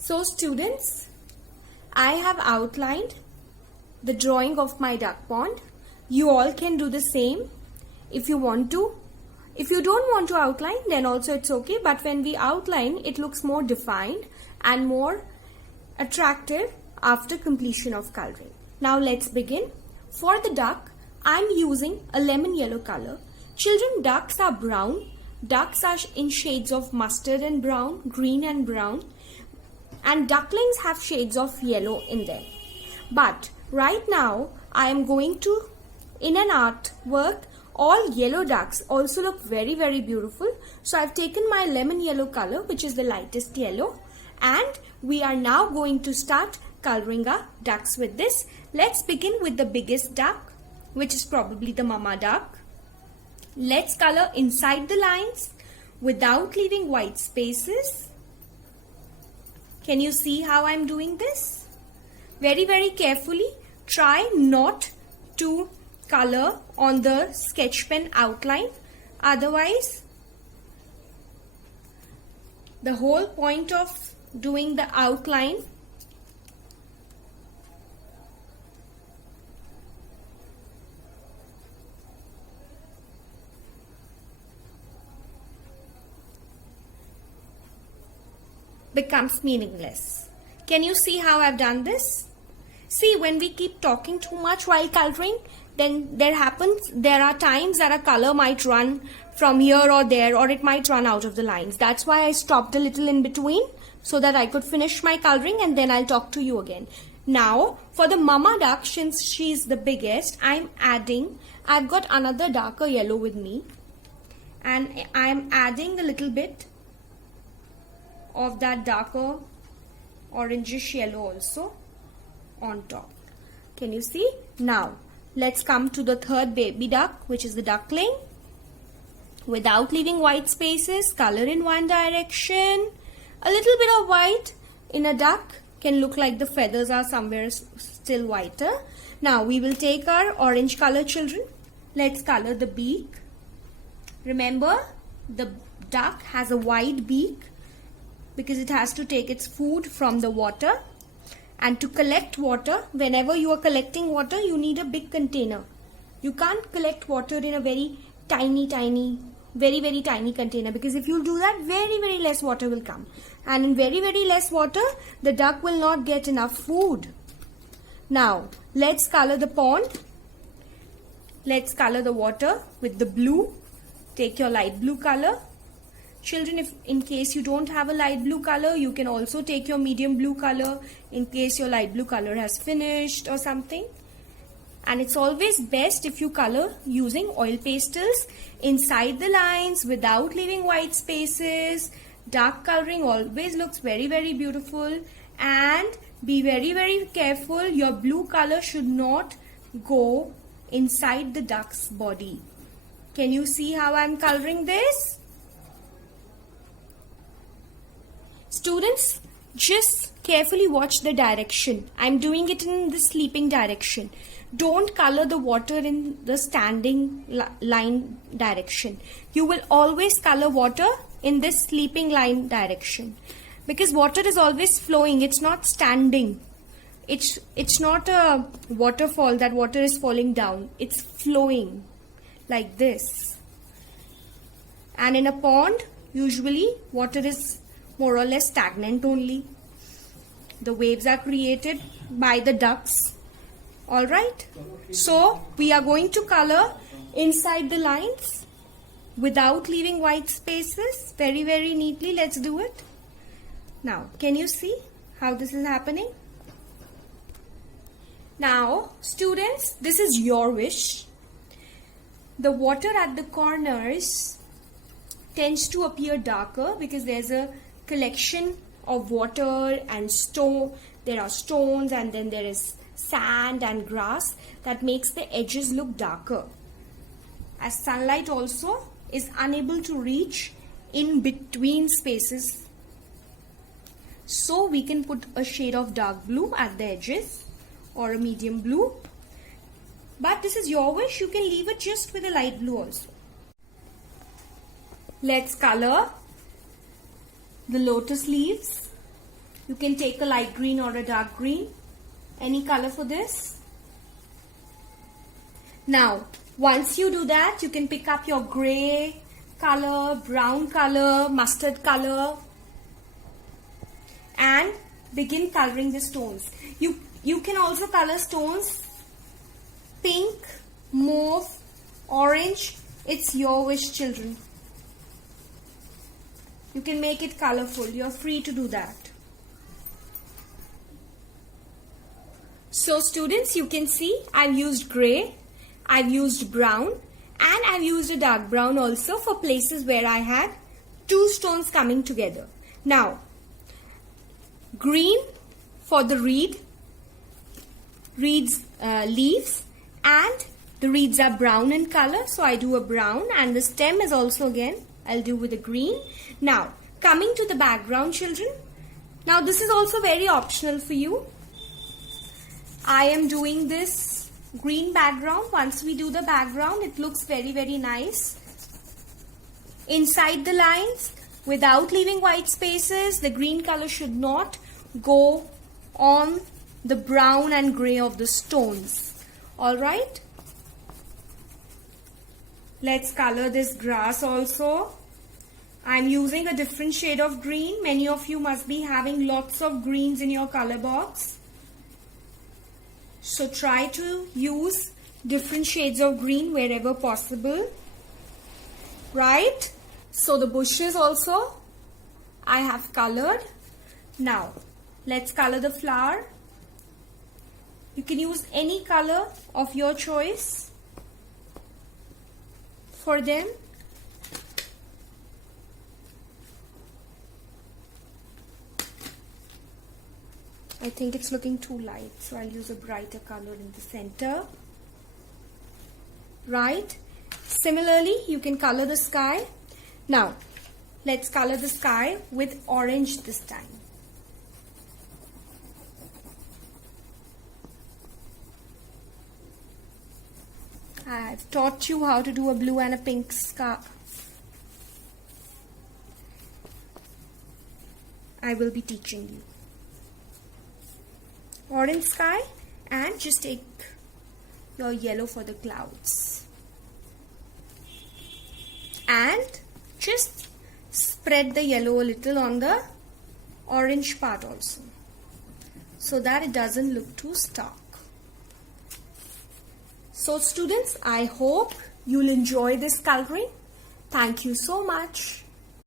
So students, I have outlined the drawing of my duck pond. You all can do the same if you want to. If you don't want to outline, then also it's okay, but when we outline, it looks more defined and more attractive after completion of coloring. Now let's begin. For the duck, I'm using a lemon yellow color. Children, ducks are brown. Ducks are in shades of mustard and brown, green and brown, and ducklings have shades of yellow in them. But right now, I am going to, in an artwork, all yellow ducks also look very, very beautiful. So I've taken my lemon yellow color, which is the lightest yellow, and we are now going to start coloring our ducks with this. Let's begin with the biggest duck, which is probably the mama duck. Let's color inside the lines without leaving white spaces. Can you see how I'm doing this? Very, very carefully. Try not to color on the sketch pen outline. Otherwise, the whole point of doing the outline becomes meaningless. Can you see how I've done this? See, when we keep talking too much while coloring, then there are times that a color might run from here or there, or it might run out of the lines. That's why I stopped a little in between so that I could finish my coloring, and then I'll talk to you again. Now, for the mama duck, since she's the biggest, I've got another darker yellow with me, and I'm adding a little bit of that darker orangish yellow also on top. Can you see? Now let's come to the third baby duck, which is the duckling. Without leaving white spaces, color in one direction. A little bit of white in a duck can look like the feathers are somewhere still whiter. Now we will take our orange color, children. Let's color the beak. Remember, the duck has a wide beak because it has to take its food from the water. And to collect water, whenever you are collecting water, you need a big container. You can't collect water in a very tiny container, because if you do that, very less water will come. And in very less water, the duck will not get enough food. Now, let's color the pond. Let's color the water with the blue. Take your light blue color. Children, if in case you don't have a light blue color, you can also take your medium blue color in case your light blue color has finished or something. And it's always best if you color using oil pastels inside the lines without leaving white spaces. Dark coloring always looks very beautiful, and be very careful. Your blue color should not go inside the duck's body. Can you see how I'm coloring this? Students, just carefully watch the direction. I'm doing it in the sleeping direction. Don't color the water in the standing line direction. You will always color water in this sleeping line direction, because water is always flowing. It's not standing. It's not a waterfall that water is falling down. It's flowing like this. And in a pond, usually water is more or less stagnant only. The waves are created by the ducks. Alright? So, we are going to color inside the lines without leaving white spaces. Very neatly. Let's do it. Now, can you see how this is happening? Now, students, this is your wish. The water at the corners tends to appear darker because there's a collection of water and stone. There are stones, and then there is sand and grass that makes the edges look darker, as sunlight also is unable to reach in between spaces. So we can put a shade of dark blue at the edges or a medium blue, but this is your wish. You can leave it just with a light blue also. Let's color the lotus leaves. You can take a light green or a dark green. Any color for this. Now, once you do that, you can pick up your gray color, brown color, mustard color and begin coloring the stones. You can also color stones pink, mauve, orange. It's your wish, children. You can make it colorful. You're free to do that. So students, you can see I've used gray, I've used brown and I've used a dark brown also for places where I had two stones coming together. Now, green for the reeds, leaves, and the reeds are brown in color, so I do a brown, and the stem is also again I'll do with a green. Now, coming to the background, children. Now, this is also very optional for you. I am doing this green background. Once we do the background, it looks very, very nice. Inside the lines, without leaving white spaces, the green color should not go on the brown and gray of the stones. Alright? Let's color this grass also. I'm using a different shade of green. Many of you must be having lots of greens in your color box. So try to use different shades of green wherever possible. Right? So the bushes also I have colored. Now let's color the flower. You can use any color of your choice for them. I think it's looking too light, so I'll use a brighter color in the center. Right? Similarly, you can color the sky. Now, let's color the sky with orange this time. I've taught you how to do a blue and a pink sky. I will be teaching you. Orange sky, and just take your yellow for the clouds and just spread the yellow a little on the orange part also so that it doesn't look too stark. So students, I hope you'll enjoy this coloring. Thank you so much.